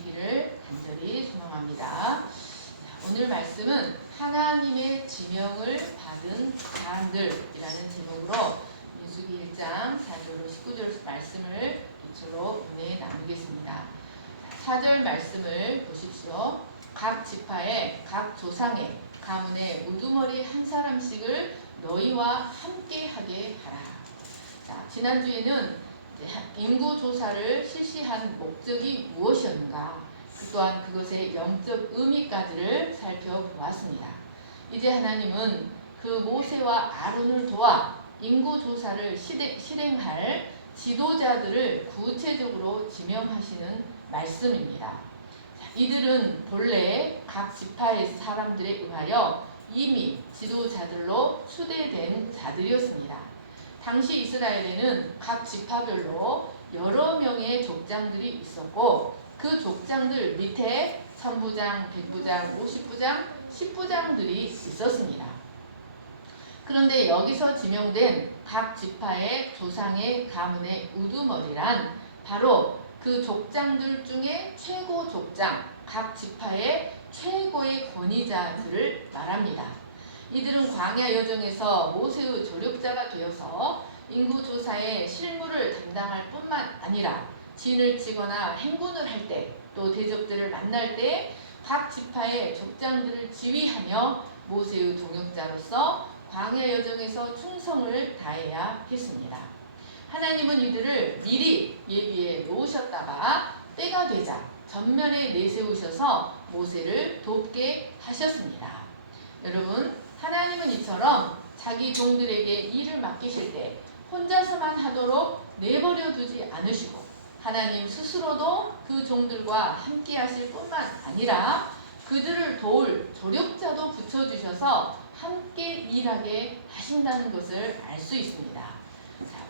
되시기를 간절히 소망합니다. 오늘 말씀은 하나님의 지명을 받은 자들이라는 제목으로 민수기 1장 4절로 19절 말씀을 기초로 은혜 나누겠습니다. 4절 말씀을 보십시오. 각 지파의 각 조상의 가문의 우두머리 한 사람씩을 너희와 함께 하게 하라. 자, 지난주에는 인구조사를 실시한 목적이 무엇이었는가, 또한 그것의 영적 의미까지를 살펴보았습니다. 이제 하나님은 그 모세와 아론을 도와 인구조사를 실행할 지도자들을 구체적으로 지명하시는 말씀입니다. 이들은 본래 각 지파의 사람들에 의하여 이미 지도자들로 추대된 자들이었습니다. 당시 이스라엘에는 각 지파별로 여러 명의 족장들이 있었고 그 족장들 밑에 천부장, 백부장, 50부장, 10부장들이 있었습니다. 그런데 여기서 지명된 각 지파의 조상의 가문의 우두머리란 바로 그 족장들 중에 최고 족장, 각 지파의 최고의 권위자들을 말합니다. 이들은 광야 여정에서 모세의 조력자가 되어서 인구조사의 실무를 담당할 뿐만 아니라 진을 치거나 행군을 할 때, 또 대적들을 만날 때 각 지파의 족장들을 지휘하며 모세의 동역자로서 광야 여정에서 충성을 다해야 했습니다. 하나님은 이들을 미리 예비해 놓으셨다가 때가 되자 전면에 내세우셔서 모세를 돕게 하셨습니다. 여러분, 하나님은 이처럼 자기 종들에게 일을 맡기실 때 혼자서만 하도록 내버려 두지 않으시고 하나님 스스로도 그 종들과 함께 하실 뿐만 아니라 그들을 도울 조력자도 붙여주셔서 함께 일하게 하신다는 것을 알 수 있습니다.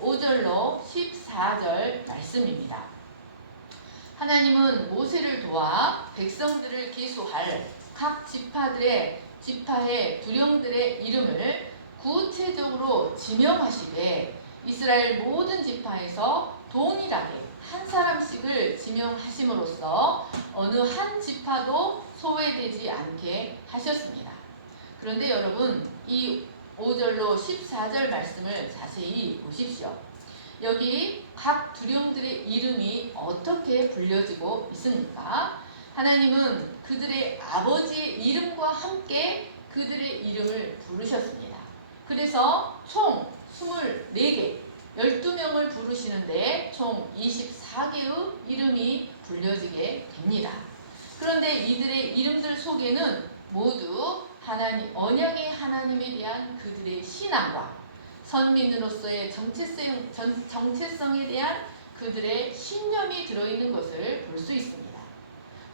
5절로 14절 말씀입니다. 하나님은 모세를 도와 백성들을 계수할 각 지파의 두령들의 이름을 구체적으로 지명하시되 이스라엘 모든 지파에서 동일하게 한 사람씩을 지명하심으로써 어느 한 지파도 소외되지 않게 하셨습니다. 그런데 여러분, 이 5절로 14절 말씀을 자세히 보십시오. 여기 각 두령들의 이름이 어떻게 불려지고 있습니까? 하나님은 그들의 아버지의 이름과 함께 그들의 이름을 부르셨습니다. 그래서 총 24개, 12명을 부르시는데 총 24개의 이름이 불려지게 됩니다. 그런데 이들의 이름들 속에는 모두 언약의 하나님에 대한 그들의 신앙과 선민으로서의 정체성에 대한 그들의 신념이 들어있는 것을 볼 수 있습니다.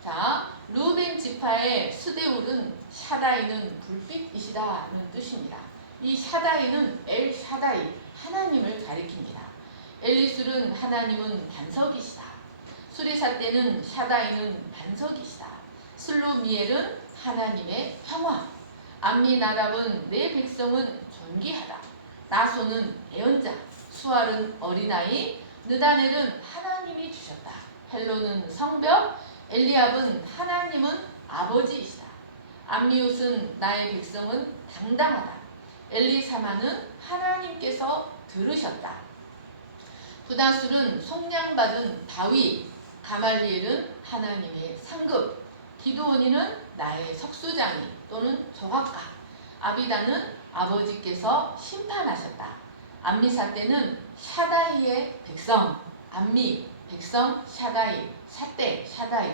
자, 루벤 지파의 스데울은 샤다이는 불빛이시다는 뜻입니다. 이 샤다이는 엘 샤다이, 하나님을 가리킵니다. 엘리술은 하나님은 반석이시다. 수리살때는 샤다이는 반석이시다. 슬로미엘은 하나님의 평화. 암미나답은 내 백성은 존귀하다. 나손은 애언자, 수알은 어린아이, 느다넬은 하나님이 주셨다. 헬로는 성벽, 엘리압은 하나님은 아버지이시다. 암미웃은 나의 백성은 당당하다. 엘리사마는 하나님께서 들으셨다. 부다술은 속량받은 다윗, 가말리엘은 하나님의 상급, 기드온이는 나의 석수장이 또는 조각가, 아비다는 아버지께서 심판하셨다. 암미사 때는 샤다이의 백성, 암미, 백성, 샤다이, 샤떼, 샤다이.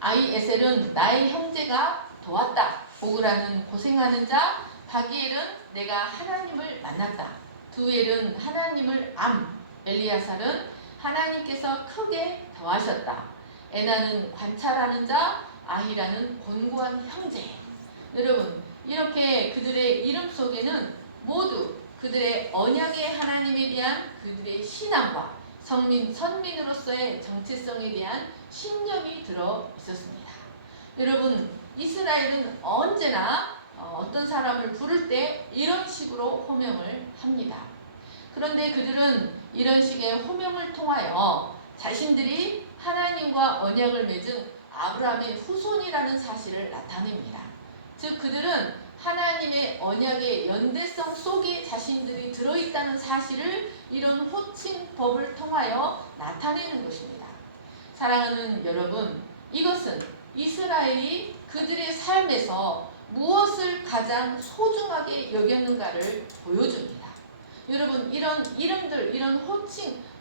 아이에셀은 나의 형제가 도왔다. 오그라는 고생하는 자, 바기엘은 내가 하나님을 만났다. 두엘은 하나님을 엘리야살은 하나님께서 크게 더하셨다. 에나는 관찰하는 자, 아히라는 곤고한 형제. 여러분, 이렇게 그들의 이름 속에는 모두 그들의 언약의 하나님에 대한 그들의 신앙과 선민으로서의 정체성에 대한 신념이 들어 있었습니다. 여러분, 이스라엘은 언제나 어떤 사람을 부를 때 이런 식으로 호명을 합니다. 그런데 그들은 이런 식의 호명을 통하여 자신들이 하나님과 언약을 맺은 아브라함의 후손이라는 사실을 나타냅니다. 즉 그들은 하나님의 언약의 연대성 속에 자신들이 들어있다는 사실을 이런 호칭법을 통하여 나타내는 것입니다. 사랑하는 여러분, 이것은 이스라엘이 그들의 삶에서 무엇을 가장 소중하게 여겼는가를 보여줍니다. 여러분, 이런 이름들, 이런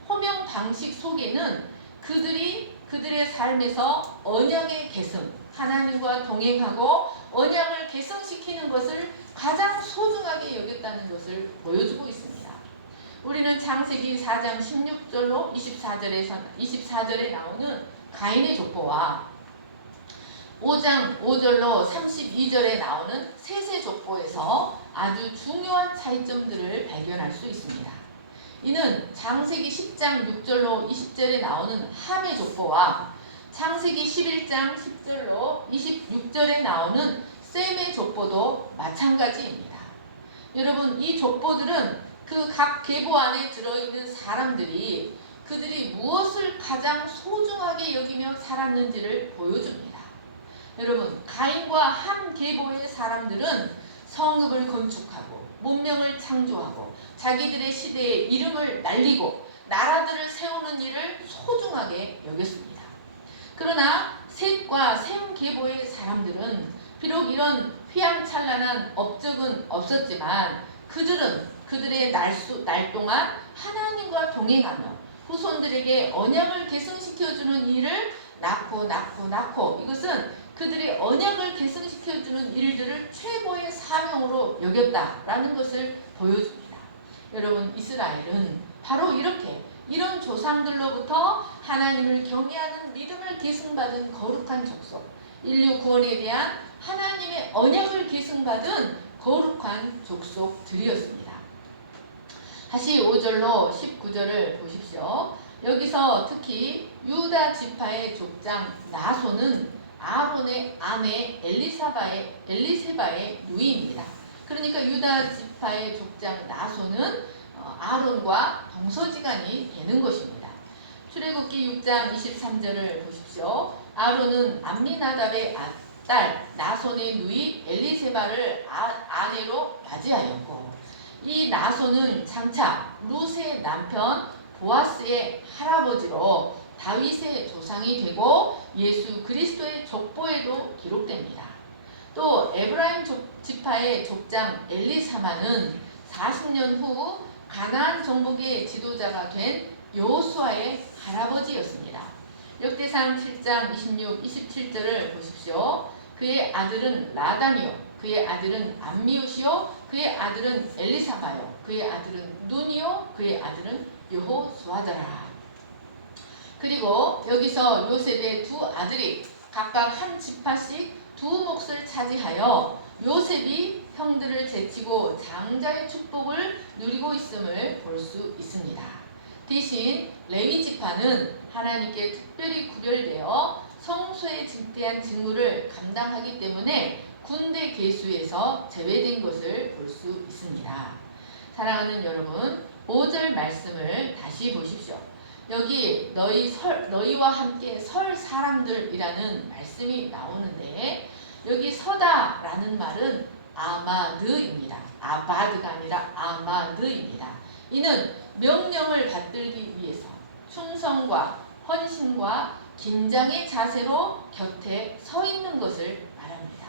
호명 방식 속에는 그들이 그들의 삶에서 언약의 계승, 하나님과 동행하고 언약을 계승시키는 것을 가장 소중하게 여겼다는 것을 보여주고 있습니다. 우리는 창세기 4장 16절로 24절에 나오는 가인의 족보와 5장 5절로 32절에 나오는 셋의 족보에서 아주 중요한 차이점들을 발견할 수 있습니다. 이는 창세기 10장 6절로 20절에 나오는 함의 족보와 창세기 11장 10절로 26절에 나오는 셈의 족보도 마찬가지입니다. 여러분, 이 족보들은 그 각 계보 안에 들어있는 사람들이 그들이 무엇을 가장 소중하게 여기며 살았는지를 보여줍니다. 여러분, 가인과 함 계보의 사람들은 성읍을 건축하고 문명을 창조하고 자기들의 시대에 이름을 날리고 나라들을 세우는 일을 소중하게 여겼습니다. 그러나 셋과 셈 계보의 사람들은 비록 이런 휘황찬란한 업적은 없었지만 그들은 그들의 날 동안 하나님과 동행하며 후손들에게 언약을 계승시켜주는 일을 낳고 이것은 그들의 언약을 계승시켜주는 일들을 최고의 사명으로 여겼다라는 것을 보여줍니다. 여러분, 이스라엘은 바로 이런 조상들로부터 하나님을 경외하는 믿음을 계승받은 거룩한 족속, 인류 구원에 대한 하나님의 언약을 계승받은 거룩한 족속들이었습니다. 다시 5절로 19절을 보십시오. 여기서 특히 유다 지파의 족장 나손은 아론의 아내 엘리세바의 누이입니다. 그러니까 유다 지파의 족장 나손은 아론과 동서지간이 되는 것입니다. 출애굽기 6장 23절을 보십시오. 아론은 암미나답의 딸 나손의 누이 엘리세바를 아내로 맞이하였고, 이 나손은 장차 룻의 남편 보아스의 할아버지로 다윗의 조상이 되고 예수 그리스도의 족보에도 기록됩니다. 또 에브라임 지파의 족장 엘리사마는 40년 후 가나안 정복의 지도자가 된 여호수아의 할아버지였습니다. 역대상 7장 26, 27절을 보십시오. 그의 아들은 라단이요, 그의 아들은 암미우시요, 그의 아들은 엘리사마요, 그의 아들은 눈이요, 그의 아들은 여호수아더라. 그리고 여기서 요셉의 두 아들이 각각 한 지파씩 두 몫을 차지하여 요셉이 형들을 제치고 장자의 축복을 누리고 있음을 볼 수 있습니다. 대신 레위 지파는 하나님께 특별히 구별되어 성소에 대한 직무를 감당하기 때문에 군대 계수에서 제외된 것을 볼 수 있습니다. 사랑하는 여러분, 5절 말씀을 다시 보십시오. 여기 너희와 함께 설 사람들이라는 말씀이 나오는데, 여기 서다라는 말은 아마드입니다. 아바드가 아니라 아마드입니다. 이는 명령을 받들기 위해서 충성과 헌신과 긴장의 자세로 곁에 서 있는 것을 말합니다.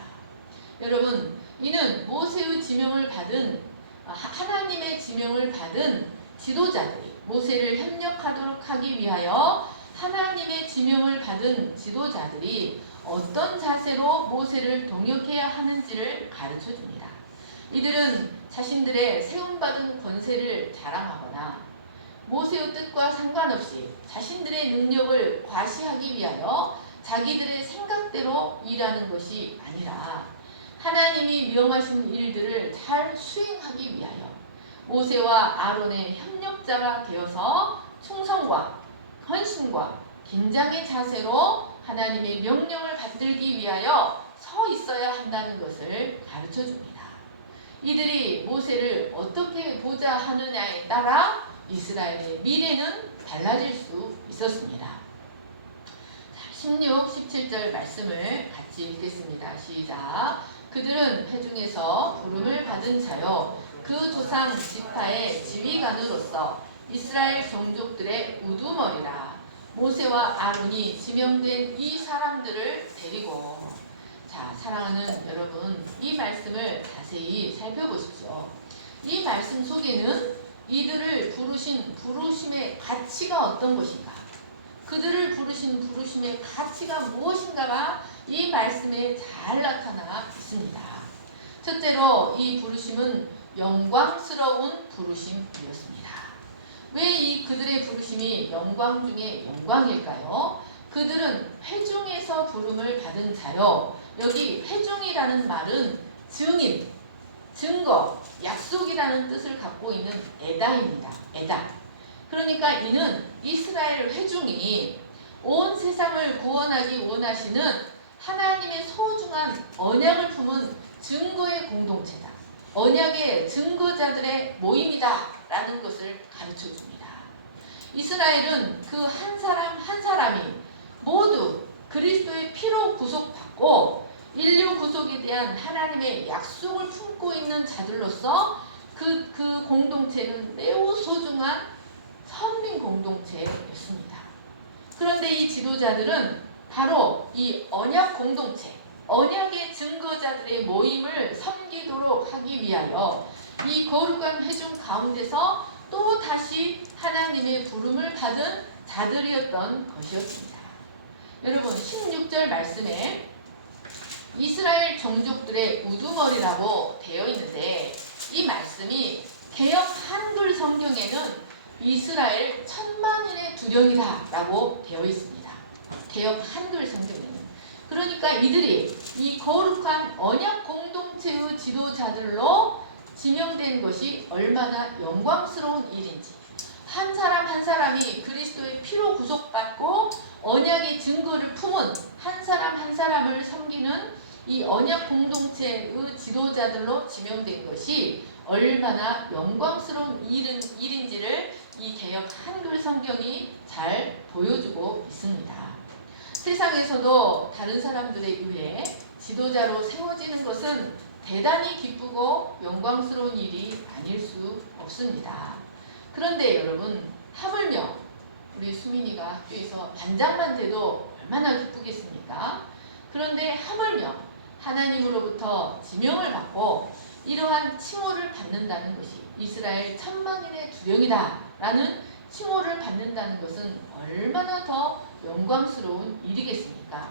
여러분, 이는 모세의 지명을 받은, 하나님의 지명을 받은 지도자들이 모세를 협력하도록 하기 위하여 하나님의 지명을 받은 지도자들이 어떤 자세로 모세를 동역해야 하는지를 가르쳐 줍니다. 이들은 자신들의 세움받은 권세를 자랑하거나 모세의 뜻과 상관없이 자신들의 능력을 과시하기 위하여 자기들의 생각대로 일하는 것이 아니라 하나님이 명하신 일들을 잘 수행하기 위하여 모세와 아론의 협력자가 되어서 충성과 헌신과 긴장의 자세로 하나님의 명령을 받들기 위하여 서 있어야 한다는 것을 가르쳐 줍니다. 이들이 모세를 어떻게 보자 하느냐에 따라 이스라엘의 미래는 달라질 수 있었습니다. 16, 17절 말씀을 같이 읽겠습니다. 시작. 그들은 회중에서 부름을 받은 자요 그 조상 지파의 지휘관으로서 이스라엘 종족들의 우두머리라. 모세와 아론이 지명된 이 사람들을 데리고. 자, 사랑하는 여러분, 이 말씀을 자세히 살펴보십시오. 이 말씀 속에는 이들을 부르신 부르심의 가치가 어떤 것인가, 그들을 부르신 부르심의 가치가 무엇인가가 이 말씀에 잘 나타나 있습니다. 첫째로 이 부르심은 영광스러운 부르심이었습니다. 왜 이 그들의 부르심이 영광 중에 영광일까요? 그들은 회중에서 부름을 받은 자요. 여기 회중이라는 말은 증인, 증거, 약속이라는 뜻을 갖고 있는 에다입니다. 에다. 그러니까 이는 이스라엘 회중이 온 세상을 구원하기 원하시는 하나님의 소중한 언약을 품은 증거의 공동체다. 언약의 증거자들의 모임이다 라는 것을 가르쳐 줍니다. 이스라엘은 그 한 사람 한 사람이 모두 그리스도의 피로 구속받고 인류 구속에 대한 하나님의 약속을 품고 있는 자들로서 그 공동체는 매우 소중한 선민 공동체였습니다. 그런데 이 지도자들은 바로 이 언약 공동체, 언약의 증거자들의 모임을 섬기도록 하기 위하여 이 거룩한 회중 가운데서 또 다시 하나님의 부름을 받은 자들이었던 것이었습니다. 여러분, 16절 말씀에 이스라엘 종족들의 우두머리라고 되어 있는데, 이 말씀이 개역 한글 성경에는 이스라엘 천만인의 두령이다 라고 되어 있습니다. 개역 한글 성경에는. 그러니까 이들이 이 거룩한 언약 공동체의 지도자들로 지명된 것이 얼마나 영광스러운 일인지, 한 사람 한 사람이 그리스도의 피로 구속받고 언약의 증거를 품은 한 사람 한 사람을 섬기는 이 언약 공동체의 지도자들로 지명된 것이 얼마나 영광스러운 일인지를 이 개역 한글 성경이 잘 보여주고 있습니다. 세상에서도 다른 사람들에 의해 지도자로 세워지는 것은 대단히 기쁘고 영광스러운 일이 아닐 수 없습니다. 그런데 여러분, 하물며 우리 수민이가 학교에서 반장만 돼도 얼마나 기쁘겠습니까? 그런데 하물며 하나님으로부터 지명을 받고 이러한 칭호를 받는다는 것이, 이스라엘 천만인의 두령이다 라는 칭호를 받는다는 것은 얼마나 더 영광스러운 일이겠습니까?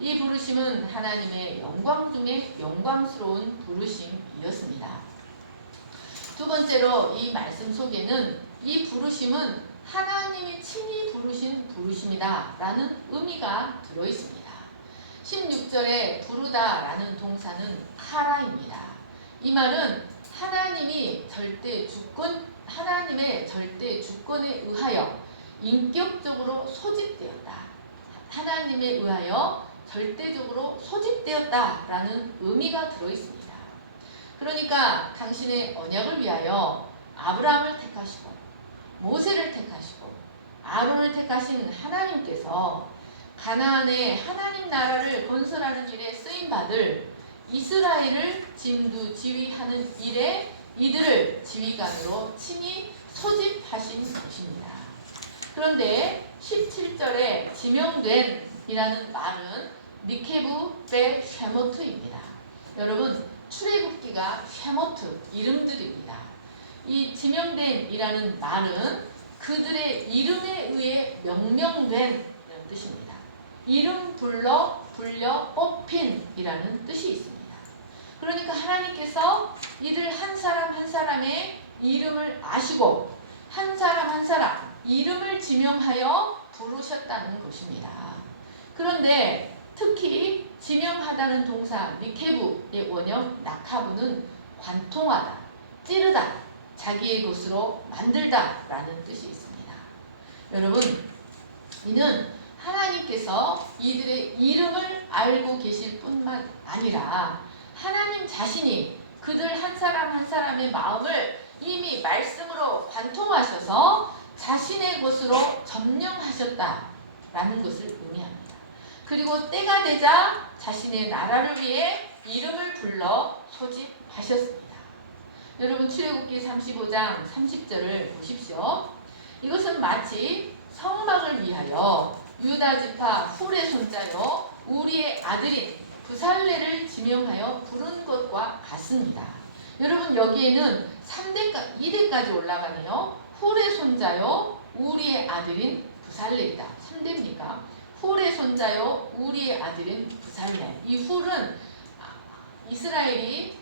이 부르심은 하나님의 영광 중에 영광스러운 부르심이었습니다. 두 번째로 이 말씀 속에는 이 부르심은 하나님이 친히 부르신 부르심이다 라는 의미가 들어있습니다. 16절에 부르다 라는 동사는 카라입니다. 이 말은 하나님의 절대 주권에 의하여 인격적으로 소집되었다. 하나님에 의하여 절대적으로 소집되었다 라는 의미가 들어있습니다. 그러니까 당신의 언약을 위하여 아브라함을 택하시고 모세를 택하시고 아론을 택하신 하나님께서 가나안에 하나님 나라를 건설하는 일에 쓰임받을 이스라엘을 진두지휘하는 일에 이들을 지휘관으로 친히 소집하신 것입니다. 그런데 17절에 지명된 이라는 말은 니케부 베 쉐모트입니다. 여러분, 출애굽기가 쉐모트 이름들입니다. 이 지명된 이라는 말은 그들의 이름에 의해 명명된 이라는 뜻입니다. 이름 불려 뽑힌 이라는 뜻이 있습니다. 그러니까 하나님께서 이들 한 사람 한 사람의 이름을 아시고 한 사람 한 사람 이름을 지명하여 부르셨다는 것입니다. 그런데 특히 지명하다는 동사 니케부의 원형 나카부는 관통하다, 찌르다, 자기의 것으로 만들다 라는 뜻이 있습니다. 여러분, 이는 하나님께서 이들의 이름을 알고 계실 뿐만 아니라 하나님 자신이 그들 한 사람 한 사람의 마음을 이미 말씀으로 관통하셔서 자신의 것으로 점령하셨다라는 것을 의미합니다. 그리고 때가 되자 자신의 나라를 위해 이름을 불러 소집하셨습니다. 여러분 출애굽기 35장 30절을 보십시오. 이것은 마치 성막을 위하여 유다 지파 훌의 손자요 우리의 아들인 부살레를 지명하여 부른 것과 같습니다. 여러분 여기에는 2대까지 올라가네요. 훌의 손자요 우리의 아들인 부살레이다. 3대입니까? 훌의 손자요 우리의 아들인 부살레. 이 훌은 이스라엘이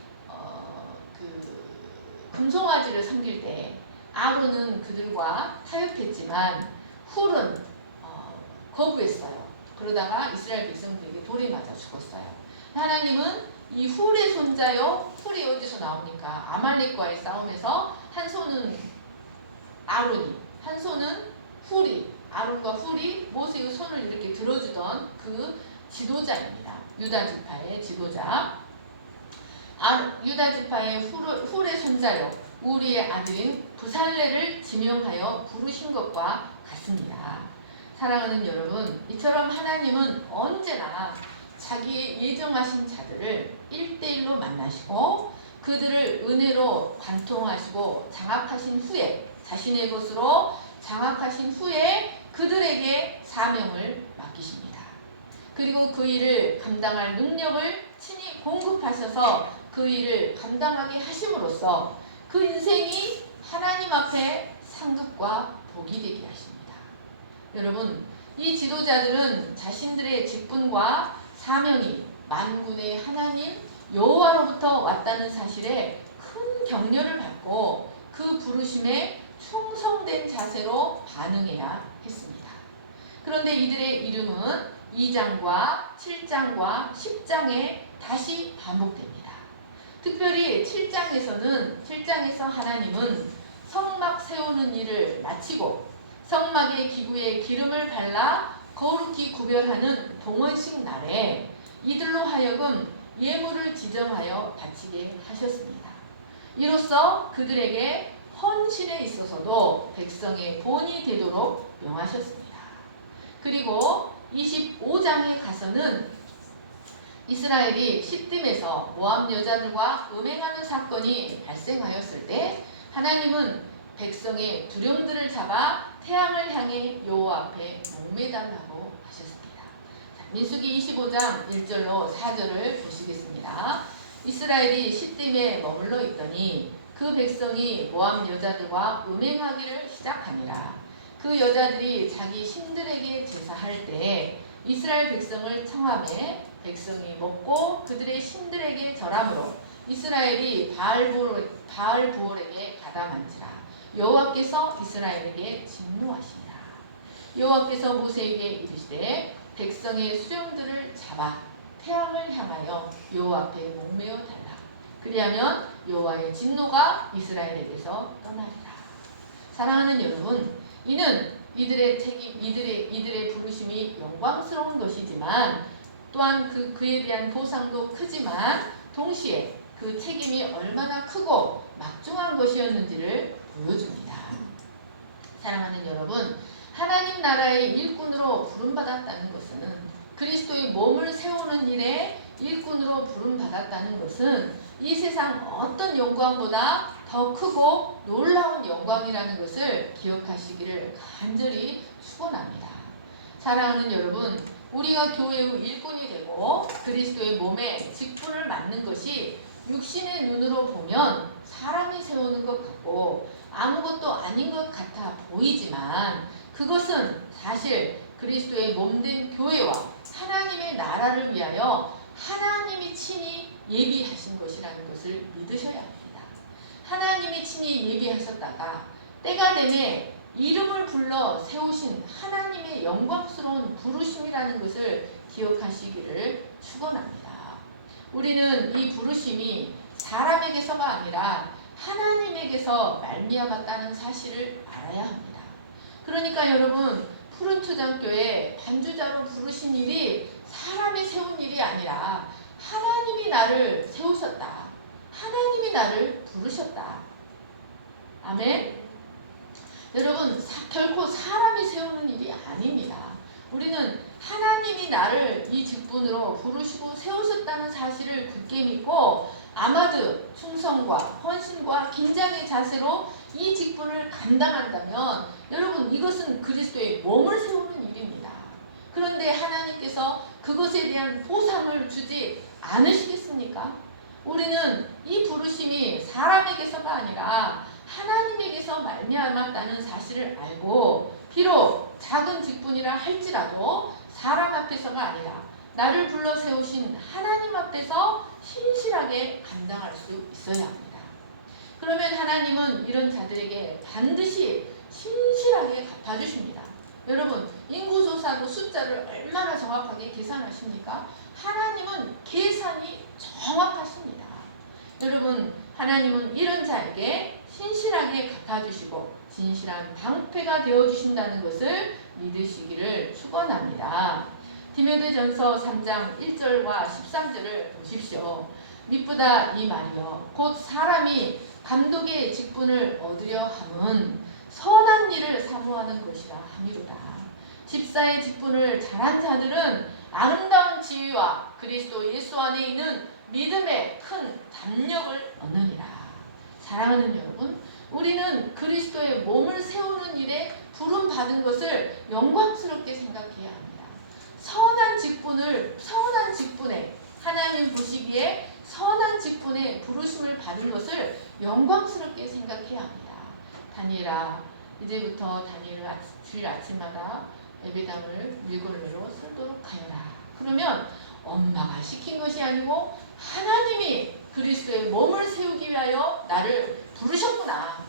금송아지를 섬길 때 아론은 그들과 타협했지만 훌은 거부했어요. 그러다가 이스라엘 백성들에게 돌이 맞아 죽었어요. 하나님은 이 훌의 손자요, 훌이 어디서 나옵니까? 아말렉과의 싸움에서 한 손은 아론이, 한 손은 훌이, 아론과 훌이 모세의 손을 이렇게 들어주던 그 지도자입니다. 유다 지파의 지도자. 유다 지파의 훌의 손자요 우리의 아들인 부살레를 지명하여 부르신 것과 같습니다. 사랑하는 여러분, 이처럼 하나님은 언제나 자기의 예정하신 자들을 1대1로 만나시고 그들을 은혜로 관통하시고 장악하신 후에 자신의 것으로 장악하신 후에 그들에게 사명을 맡기십니다. 그리고 그 일을 감당할 능력을 친히 공급하셔서 그 일을 감당하게 하심으로써 그 인생이 하나님 앞에 상급과 복이 되게 하십니다. 여러분, 이 지도자들은 자신들의 직분과 사명이 만군의 하나님 여호와로부터 왔다는 사실에 큰 격려를 받고 그 부르심에 충성된 자세로 반응해야 했습니다. 그런데 이들의 이름은 2장과 7장과 10장에 다시 반복됩니다. 특별히 7장에서 하나님은 성막 세우는 일을 마치고 성막의 기구에 기름을 발라 거룩히 구별하는 동원식 날에 이들로 하여금 예물을 지정하여 바치게 하셨습니다. 이로써 그들에게 헌신에 있어서도 백성의 본이 되도록 명하셨습니다. 그리고 25장에 가서는 이스라엘이 시딤에서 모압 여자들과 음행하는 사건이 발생하였을 때 하나님은 백성의 두령들을 잡아 태양을 향해 여호와 앞에 목매달라고 하셨습니다. 자, 민수기 25장 1절로 4절을 보시겠습니다. 이스라엘이 시딤에 머물러 있더니 그 백성이 모압 여자들과 음행하기를 시작하니라. 그 여자들이 자기 신들에게 제사할 때 이스라엘 백성을 청함해 백성이 먹고 그들의 신들에게 절함으로 이스라엘이 바알보올에게 가담한지라. 여호와께서 이스라엘에게 진노하시니라. 여호와께서 모세에게 이르시되 백성의 수령들을 잡아 태양을 향하여 여호와 앞에 목매어 달라. 그리하면 여호와의 진노가 이스라엘에게서 떠나리라. 사랑하는 여러분, 이는 이들의 책임, 이들의 부르심이 영광스러운 것이지만 또한 그에 대한 보상도 크지만 동시에 그 책임이 얼마나 크고 막중한 것이었는지를 보여줍니다. 사랑하는 여러분, 하나님 나라의 일꾼으로 부름받았다는 것은 그리스도의 몸을 세우는 일에 일꾼으로 부름받았다는 것은 이 세상 어떤 영광보다 더 크고 놀라운 영광이라는 것을 기억하시기를 간절히 축원합니다. 사랑하는 여러분, 우리가 교회의 일꾼이 되고 그리스도의 몸에 직분을 맡는 것이 육신의 눈으로 보면 사람이 세우는 것 같고 아무것도 아닌 것 같아 보이지만 그것은 사실 그리스도의 몸된 교회와 하나님의 나라를 위하여 하나님이 친히 예비하신 것이라는 것을 믿으셔야 합니다. 하나님이 친히 예비하셨다가 때가 되매 이름을 불러 세우신 하나님의 영광스러운 부르심이라는 것을 기억하시기를 축원합니다. 우리는 이 부르심이 사람에게서가 아니라 하나님에게서 말미암았다는 사실을 알아야 합니다. 그러니까 여러분, 푸른초장교회 반주자로 부르신 일이 사람이 세운 일이 아니라 하나님이 나를 세우셨다. 하나님이 나를 부르셨다. 아멘. 여러분, 결코 사람이 세우는 일이 아닙니다. 우리는 하나님이 나를 이 직분으로 부르시고 세우셨다는 사실을 굳게 믿고 아마드 충성과 헌신과 긴장의 자세로 이 직분을 감당한다면 여러분 이것은 그리스도의 몸을 세우는 일입니다. 그런데 하나님께서 그것에 대한 보상을 주지 않으시겠습니까? 우리는 이 부르심이 사람에게서가 아니라 하나님에게서 말미암았다는 사실을 알고 비록 작은 직분이라 할지라도 사람 앞에서가 아니라 나를 불러 세우신 하나님 앞에서 신실하게 감당할 수 있어야 합니다. 그러면 하나님은 이런 자들에게 반드시 신실하게 갚아주십니다. 여러분 인구조사도 숫자를 얼마나 정확하게 계산하십니까? 하나님은 계산이 정확하십니다. 여러분 하나님은 이런 자에게 신실하게 갚아주시고 진실한 방패가 되어주신다는 것을 믿으시기를 축원합니다. 디모데전서 3장 1절과 13절을 보십시오. 미쁘다 이 말이여 곧 사람이 감독의 직분을 얻으려 함은 선한 일을 사모하는 것이라 함이로다. 집사의 직분을 잘한 자들은 아름다운 지위와 그리스도 예수 안에 있는 믿음의 큰 담력을 얻느니라. 사랑하는 여러분, 우리는 그리스도의 몸을 세우는 일에 부름받은 것을 영광스럽게 생각해야 합니다. 선한 직분에 하나님 보시기에 선한 직분에 부르심을 받은 것을 영광스럽게 생각해야 합니다. 다니엘아, 이제부터 다니엘을 주일 아침마다 예배당을 밀고늘로 쓰도록 하여라. 그러면 엄마가 시킨 것이 아니고 하나님이 그리스도의 몸을 세우기 위하여 나를 부르셨구나.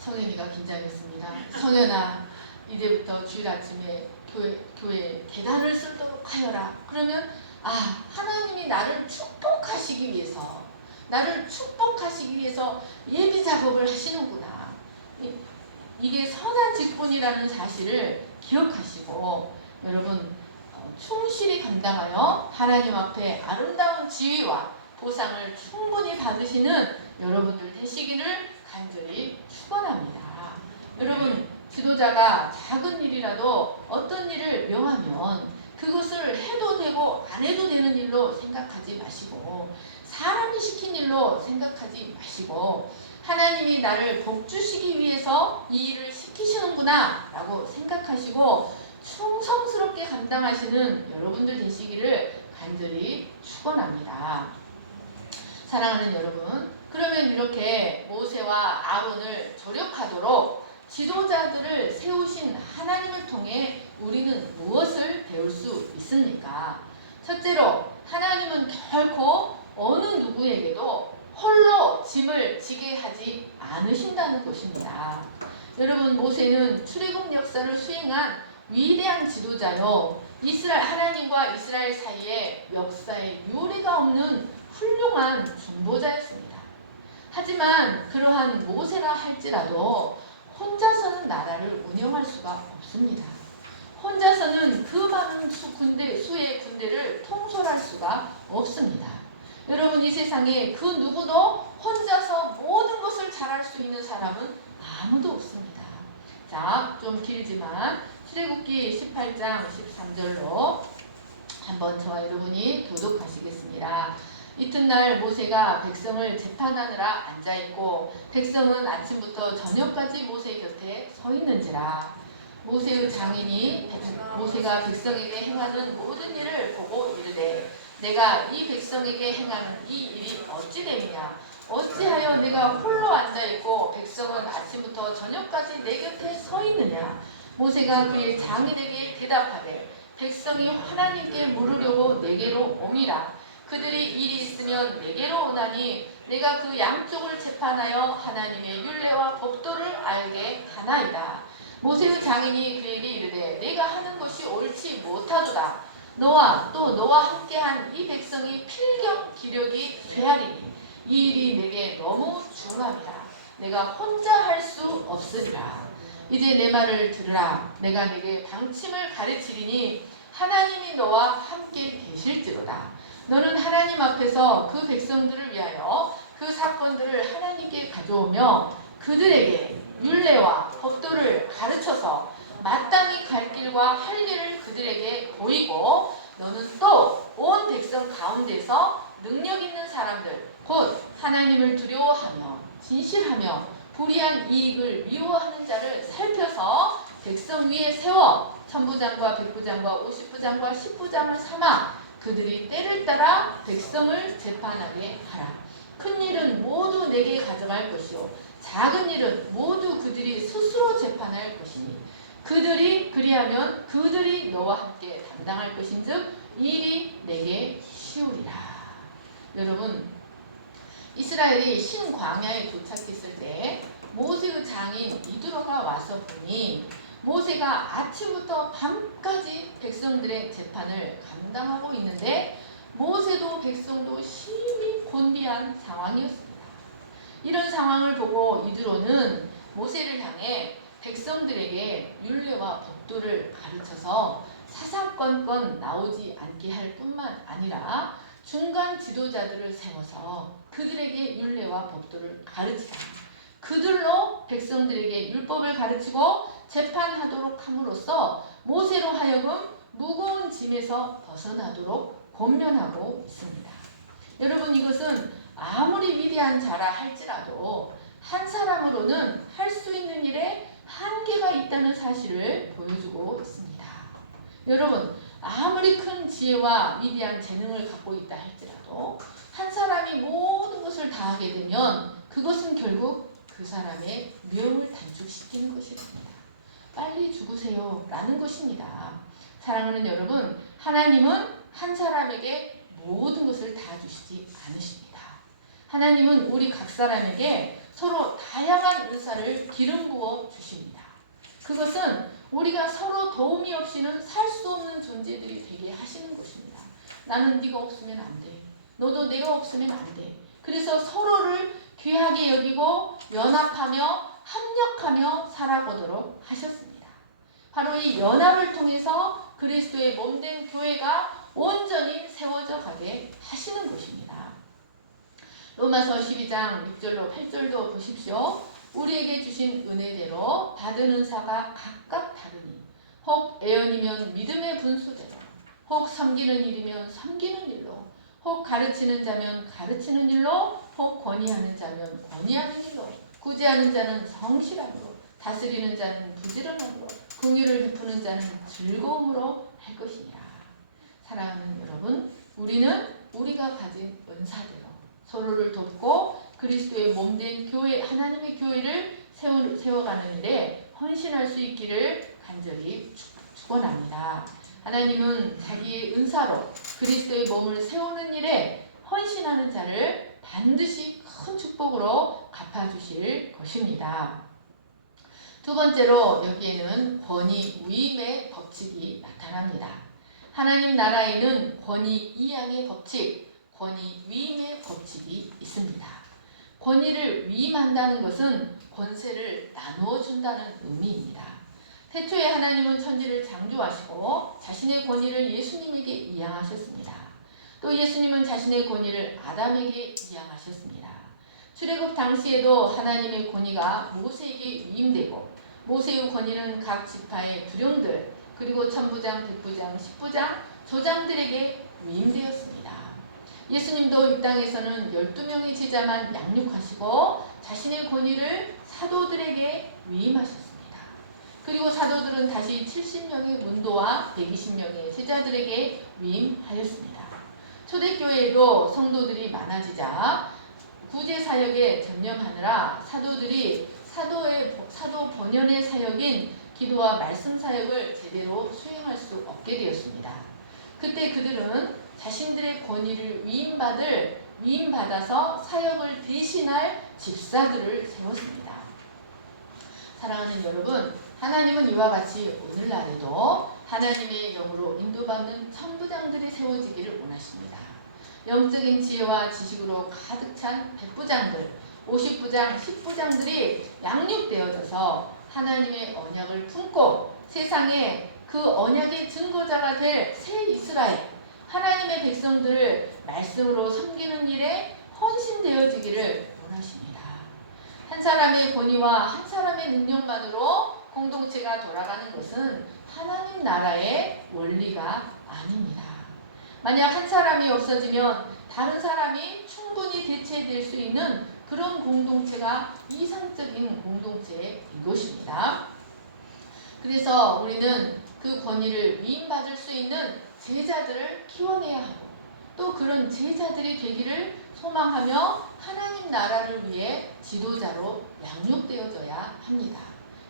성현이가 긴장했습니다. 성현아, 이제부터 주일 아침에 교회 계단을 쓰도록 하여라. 그러면 하나님이 나를 축복하시기 위해서 예비 작업을 하시는구나. 이게 선한 직분이라는 사실을 기억하시고 여러분 충실히 감당하여 하나님 앞에 아름다운 지위와 보상을 충분히 받으시는 여러분들 되시기를 간절히 축원합니다. 여러분 지도자가 작은 일이라도 어떤 일을 명하면 그것을 해도 되고 안 해도 되는 일로 생각하지 마시고 사람이 시킨 일로 생각하지 마시고 하나님이 나를 복주시기 위해서 이 일을 시키시는구나 라고 생각하시고 충성스럽게 감당하시는 여러분들 되시기를 간절히 축원합니다. 사랑하는 여러분, 그러면 이렇게 모세와 아론을 조력하도록 지도자들을 세우신 하나님을 통해 우리는 무엇을 배울 수 있습니까? 첫째로 하나님은 결코 어느 누구에게도 홀로 짐을 지게 하지 않으신다는 것입니다. 여러분 모세는 출애굽 역사를 수행한 위대한 지도자요 하나님과 이스라엘 사이에 역사에 유례가 없는 훌륭한 중보자였습니다. 하지만 그러한 모세라 할지라도 혼자서는 나라를 운영할 수가 없습니다. 혼자서는 그 많은 수의 군대를 통솔할 수가 없습니다. 여러분 이 세상에 그 누구도 혼자서 모든 것을 잘할 수 있는 사람은 아무도 없습니다. 자, 좀 길지만 출애굽기 18장 13절로 한번 저와 여러분이 교독하시겠습니다. 이튿날 모세가 백성을 재판하느라 앉아있고 백성은 아침부터 저녁까지 모세 곁에 서 있는지라. 모세의 장인이 모세가 백성에게 행하는 모든 일을 보고 이르되 내가 이 백성에게 행하는 이 일이 어찌 됨이냐. 어찌하여 내가 홀로 앉아있고 백성은 아침부터 저녁까지 내 곁에 서 있느냐. 모세가 그의 장인에게 대답하되 백성이 하나님께 물으려고 내게로 오니라. 그들이 일이 있으면 내게로 오나니 내가 그 양쪽을 재판하여 하나님의 율례와 법도를 알게 하나이다. 모세의 장인이 그에게 이르되 내가 하는 것이 옳지 못하도다. 너와 또 너와 함께한 이 백성이 필경 기력이 되하리니 이 일이 내게 너무 중함이라. 내가 혼자 할 수 없으리라. 이제 내 말을 들으라. 내가 네게 방침을 가르치리니 하나님이 너와 함께 계실지로다. 너는 하나님 앞에서 그 백성들을 위하여 그 사건들을 하나님께 가져오며 그들에게 율례와 법도를 가르쳐서 마땅히 갈 길과 할 일을 그들에게 보이고 너는 또 온 백성 가운데서 능력 있는 사람들 곧 하나님을 두려워하며 진실하며 불의한 이익을 미워하는 자를 살펴서 백성 위에 세워 천부장과 백부장과 오십부장과 십부장을 삼아 그들이 때를 따라 백성을 재판하게 하라. 큰 일은 모두 내게 가져갈 것이요 작은 일은 모두 그들이 스스로 재판할 것이니 그들이 그리하면 그들이 너와 함께 담당할 것인즉 이 일이 내게 쉬우리라. 여러분, 이스라엘이 신광야에 도착했을 때 모세의 장인 이드로가 와서 보니 모세가 아침부터 밤까지 백성들의 재판을 감당하고 있는데 모세도 백성도 심히 곤비한 상황이었습니다. 이런 상황을 보고 이드로는 모세를 향해 백성들에게 율례와 법도를 가르쳐서 사사건건 나오지 않게 할 뿐만 아니라 중간 지도자들을 세워서 그들에게 율례와 법도를 가르치라. 그들로 백성들에게 율법을 가르치고 재판하도록 함으로써 모세로 하여금 무거운 짐에서 벗어나도록 권면하고 있습니다. 여러분, 이것은 아무리 위대한 자라 할지라도 한 사람으로는 할 수 있는 일에 한계가 있다는 사실을 보여주고 있습니다. 여러분, 아무리 큰 지혜와 위대한 재능을 갖고 있다 할지라도 한 사람이 모든 것을 다 하게 되면 그것은 결국 그 사람의 명을 단축시키는 것입니다. 빨리 죽으세요 라는 것입니다. 사랑하는 여러분, 하나님은 한 사람에게 모든 것을 다 주시지 않으십니다. 하나님은 우리 각 사람에게 서로 다양한 은사를 기름 부어 주십니다. 그것은 우리가 서로 도움이 없이는 살 수 없는 존재들이 되게 하시는 것입니다. 나는 네가 없으면 안 돼. 너도 내가 없으면 안 돼. 그래서 서로를 귀하게 여기고 연합하며 합력하며 살아보도록 하셨습니다. 바로 이 연합을 통해서 그리스도의 몸된 교회가 온전히 세워져 가게 하시는 것입니다. 로마서 12장 6절로 8절도 보십시오. 우리에게 주신 은혜대로 받은 은사가 각각 다르니 혹 애언이면 믿음의 분수대로 혹 섬기는 일이면 섬기는 일로 혹 가르치는 자면 가르치는 일로 혹 권위하는 자면 권위하는 일로 구제하는 자는 성실함으로 다스리는 자는 부지런함으로 긍휼을 베푸는 자는 즐거움으로 할 것이니라. 사랑하는 여러분, 우리는 우리가 가진 은사대로 서로를 돕고 그리스도의 몸된 교회, 하나님의 교회를 세워가는 일에 헌신할 수 있기를 간절히 축원합니다. 하나님은 자기의 은사로 그리스도의 몸을 세우는 일에 헌신하는 자를 반드시 큰 축복으로 갚아주실 것입니다. 두 번째로 여기에는 권위 위임의 법칙이 나타납니다. 하나님 나라에는 권위 이양의 법칙, 권위 위임의 법칙이 있습니다. 권위를 위임한다는 것은 권세를 나누어 준다는 의미입니다. 태초에 하나님은 천지를 창조하시고 자신의 권위를 예수님에게 이양하셨습니다. 또 예수님은 자신의 권위를 아담에게 이양하셨습니다. 출애굽 당시에도 하나님의 권위가 모세에게 위임되고 모세의 권위는 각 지파의 부령들 그리고 천부장, 백부장, 십부장, 조장들에게 위임되었습니다. 예수님도 이 땅에서는 12명의 제자만 양육하시고 자신의 권위를 사도들에게 위임하셨습니다. 그리고 사도들은 다시 70명의 문도와 120명의 제자들에게 위임하였습니다. 초대교회에도 성도들이 많아지자 구제사역에 전념하느라 사도들이 사도 본연의 사역인 기도와 말씀 사역을 제대로 수행할 수 없게 되었습니다. 그때 그들은 자신들의 권위를 위임받아서 사역을 대신할 집사들을 세웠습니다. 사랑하는 여러분, 하나님은 이와 같이 오늘날에도 하나님의 영으로 인도받는 천부장들이 세워지기를 원하십니다. 영적인 지혜와 지식으로 가득 찬 백부장들, 50부장, 10부장들이 양육되어져서 하나님의 언약을 품고 세상에 그 언약의 증거자가 될 새 이스라엘, 하나님의 백성들을 말씀으로 섬기는 일에 헌신되어지기를 원하십니다. 한 사람의 권위와 한 사람의 능력만으로 공동체가 돌아가는 것은 하나님 나라의 원리가 아닙니다. 만약 한 사람이 없어지면 다른 사람이 충분히 대체될 수 있는 그런 공동체가 이상적인 공동체인 것입니다. 그래서 우리는 그 권위를 위임받을 수 있는 제자들을 키워내야 하고 또 그런 제자들이 되기를 소망하며 하나님 나라를 위해 지도자로 양육되어져야 합니다.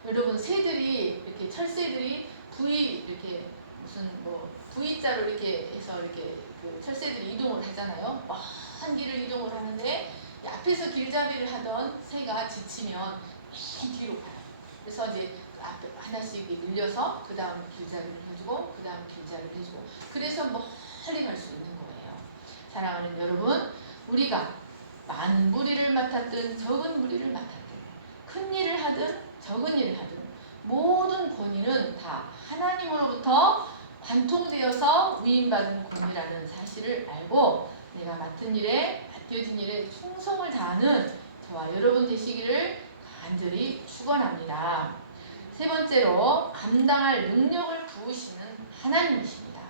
여러분 새들이 이렇게 철새들이 V 이렇게 무슨 뭐 V자로 이렇게 해서 이렇게 그 철새들이 이동을 하잖아요. 먼 길을 이동을 하는데 앞에서 길잡이를 하던 새가 지치면 맨 뒤로 가요. 그래서 이제 앞에 하나씩 밀려서 그 다음 길잡이를 해주고 그 다음 길잡이를 해주고 그래서 멀리 갈 수 있는 거예요. 사랑하는 여러분, 우리가 많은 무리를 맡았든 적은 무리를 맡았든 큰 일을 하든 적은 일을 하든 모든 권위는 다 하나님으로부터 관통되어서 위임받은 권위라는 사실을 알고 내가 맡은 일에 맡겨진 일에 충성을 다하는 저와 여러분 되시기를 간절히 축원합니다. 세 번째로 감당할 능력을 부으시는 하나님이십니다.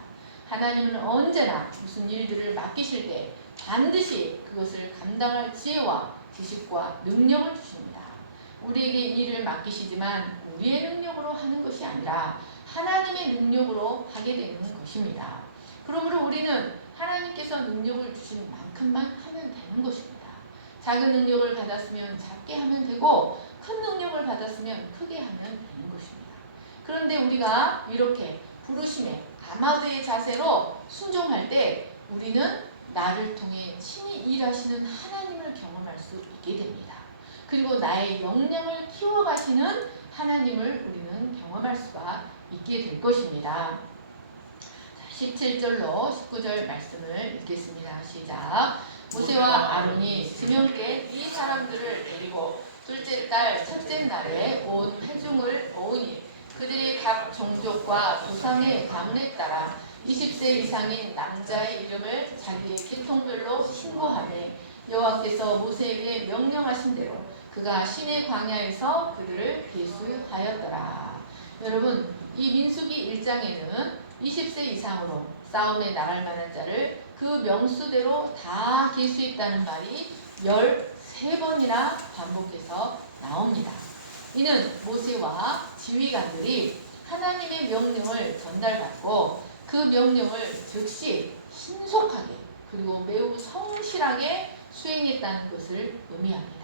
하나님은 언제나 무슨 일들을 맡기실 때 반드시 그것을 감당할 지혜와 지식과 능력을 주십니다. 우리에게 일을 맡기시지만 우리의 능력으로 하는 것이 아니라 하나님의 능력으로 하게 되는 것입니다. 그러므로 우리는 하나님께서 능력을 주신 만큼만 하면 되는 것입니다. 작은 능력을 받았으면 작게 하면 되고 큰 능력을 받았으면 크게 하면 되는 것입니다. 그런데 우리가 이렇게 부르심에 아마드의 자세로 순종할 때 우리는 나를 통해 친히 일하시는 하나님을 경험할 수 있게 됩니다. 그리고 나의 역량을 키워가시는 하나님을 우리는 경험할 수가 있게 될 것입니다. 17절로 19절 말씀을 읽겠습니다. 시작. 모세와 아론이 지명께 이 사람들을 데리고 둘째 달 첫째 날에 온 회중을 모으니 그들이 각 종족과 조상의 가문에 따라 20세 이상인 남자의 이름을 자기의 계통별로 신고하되 여호와께서 모세에게 명령하신 대로 그가 시내 광야에서 그들을 계수하였더라. 여러분, 이 민수기 1장에는 20세 이상으로 싸움에 나갈 만한 자를 그 명수대로 다 계수했다는 말이 13번이나 반복해서 나옵니다. 이는 모세와 지휘관들이 하나님의 명령을 전달받고 그 명령을 즉시 신속하게 그리고 매우 성실하게 수행했다는 것을 의미합니다.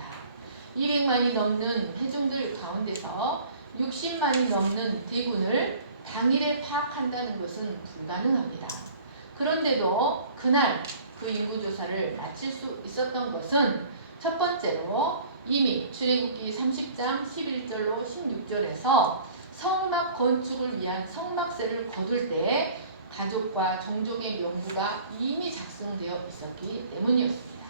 200만이 넘는 회중들 가운데서 60만이 넘는 대군을 당일에 파악한다는 것은 불가능합니다. 그런데도 그날 그 인구조사를 마칠 수 있었던 것은 첫 번째로 이미 출애굽기 30장 11절로 16절에서 성막 건축을 위한 성막세를 거둘 때 가족과 종족의 명부가 이미 작성되어 있었기 때문이었습니다.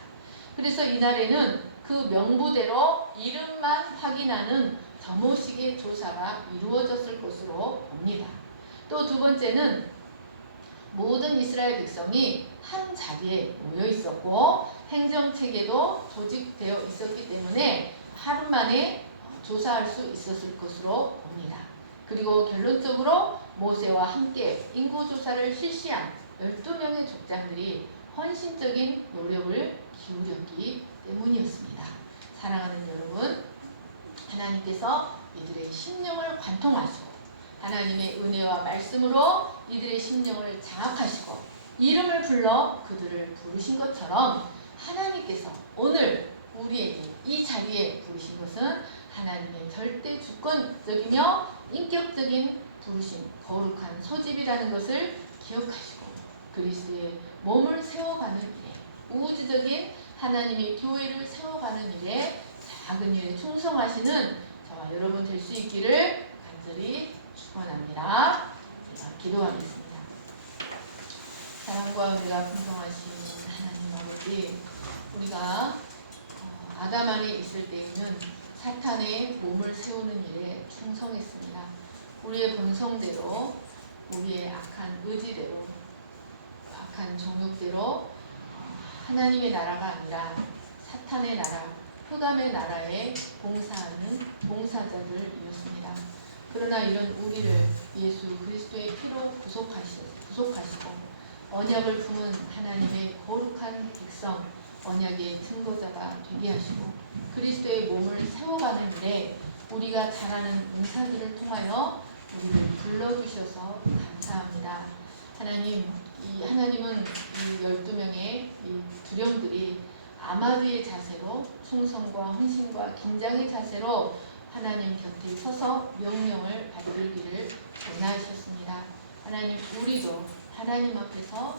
그래서 이날에는 그 명부대로 이름만 확인하는 더모식의 조사가 이루어졌을 것으로 봅니다. 또 두 번째는 모든 이스라엘 백성이 한 자리에 모여 있었고 행정체계도 조직되어 있었기 때문에 하루 만에 조사할 수 있었을 것으로 봅니다. 그리고 결론적으로 모세와 함께 인구조사를 실시한 12명의 족장들이 헌신적인 노력을 기울였기 때문이었습니다. 사랑하는 여러분, 하나님께서 이들의 심령을 관통하시고 하나님의 은혜와 말씀으로 이들의 심령을 장악하시고 이름을 불러 그들을 부르신 것처럼 하나님께서 오늘 우리에게 이 자리에 부르신 것은 하나님의 절대 주권적이며 인격적인 부르심, 거룩한 소집이라는 것을 기억하시고 그리스도의 몸을 세워가는 일에 우주적인 하나님의 교회를 세워가는 일에 작은 일에 충성하시는 저와 여러분 될 수 있기를 간절히 축원합니다. 제가 기도하겠습니다. 사랑과 은혜가 풍성하신 하나님 아버지, 우리가 아담 안에 있을 때에는 사탄의 몸을 세우는 일에 충성했습니다. 우리의 본성대로, 우리의 악한 의지대로, 악한 정욕대로 하나님의 나라가 아니라 사탄의 나라, 흑암의 나라에 봉사하는 봉사자들이었습니다. 그러나 이런 우리를 예수 그리스도의 피로 구속하시고 언약을 품은 하나님의 거룩한 백성, 언약의 증거자가 되게 하시고 그리스도의 몸을 세워가는 일에 우리가 잘하는 은사들을 통하여 우리를 불러주셔서 감사합니다. 하나님은 이 12명의 이 두령들이 아마드의 자세로 충성과 헌신과 긴장의 자세로 하나님 곁에 서서 명령을 받들기를 원하셨습니다. 하나님, 우리도 하나님 앞에서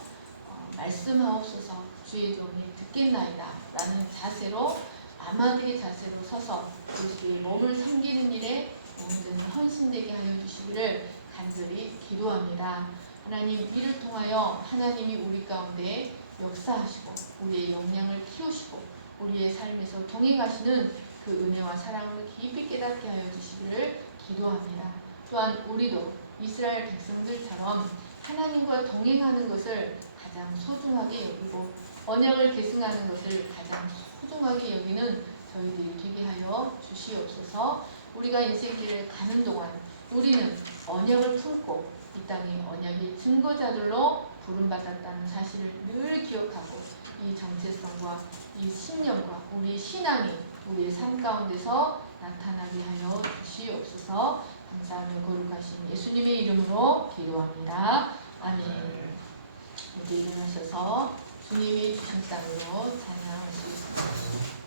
말씀하옵소서 주의 종이 듣겠나이다 라는 자세로 아마드의 자세로 서서 그리스도의 몸을 섬기는 일에 온전히 헌신되게 하여 주시기를 간절히 기도합니다. 하나님, 이를 통하여 하나님이 우리 가운데 역사하시고 우리의 역량을 키우시고 우리의 삶에서 동행하시는 그 은혜와 사랑을 깊이 깨닫게 하여 주시기를 기도합니다. 또한 우리도 이스라엘 백성들처럼 하나님과 동행하는 것을 가장 소중하게 여기고 언약을 계승하는 것을 가장 소중하게 여기는 저희들이 되게 하여 주시옵소서. 우리가 인생길을 가는 동안 우리는 언약을 품고 이 땅의 언약의 증거자들로 부름받았다는 사실을 늘 기억하고 이 정체성과 이 신념과 우리 신앙이 우리의 삶 가운데서 나타나게 하여 주시옵소서. 감사하며 거룩하신 예수님의 이름으로 기도합니다. 아멘. 이제 일어나셔서 주님이 주신 땅으로 찬양할 수 있습니다.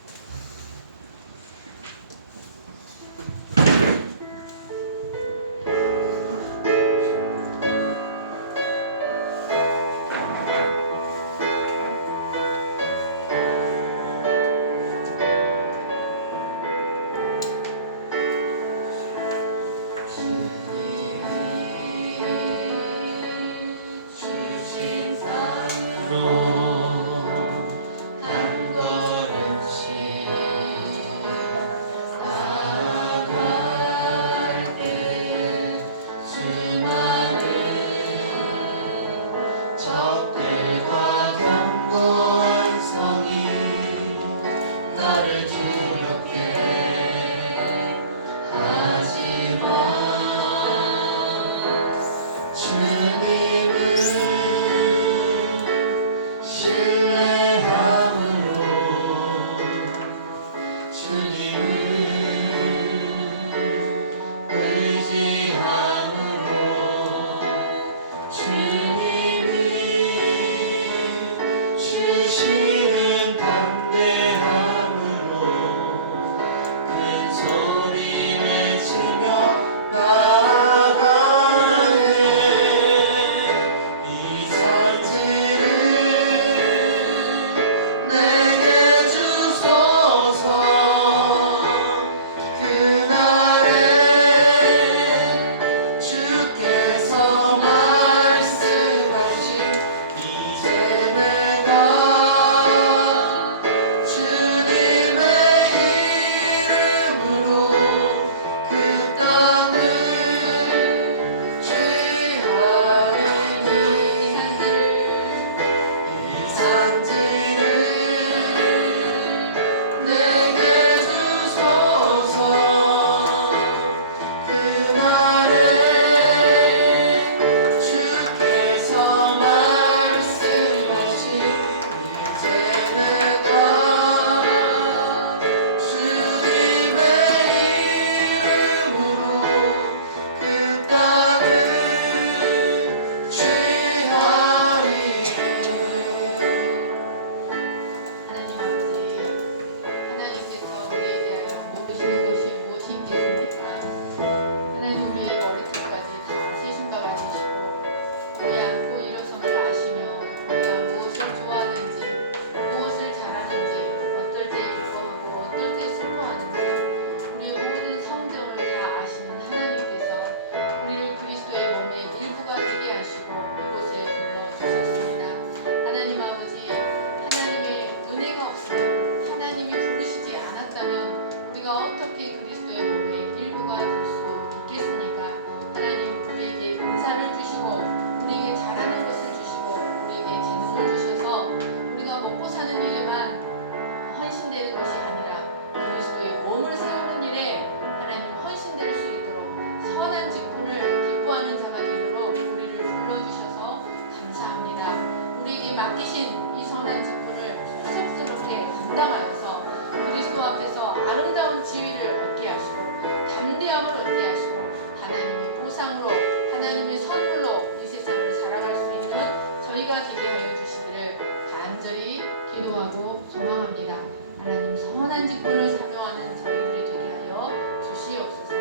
기도하고 소망합니다. 하나님 선한 직분을 사모하는 저희들이 되게 하여 주시옵소서.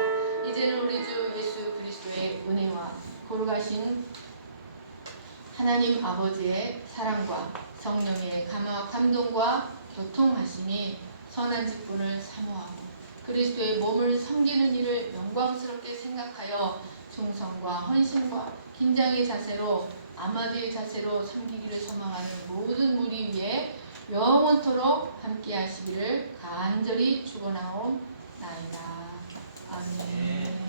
이제는 우리 주 예수 그리스도의 은혜와 거룩하신 하나님 아버지의 사랑과 성령의 감동과 교통하심이 선한 직분을 사모하고 그리스도의 몸을 섬기는 일을 영광스럽게 생각하여 충성과 헌신과 긴장의 자세로 아마드의 자세로 섬기기를 소망하는 모든 무리 위에 영원토록 함께 하시기를 간절히 축원하옵나이다. 아멘.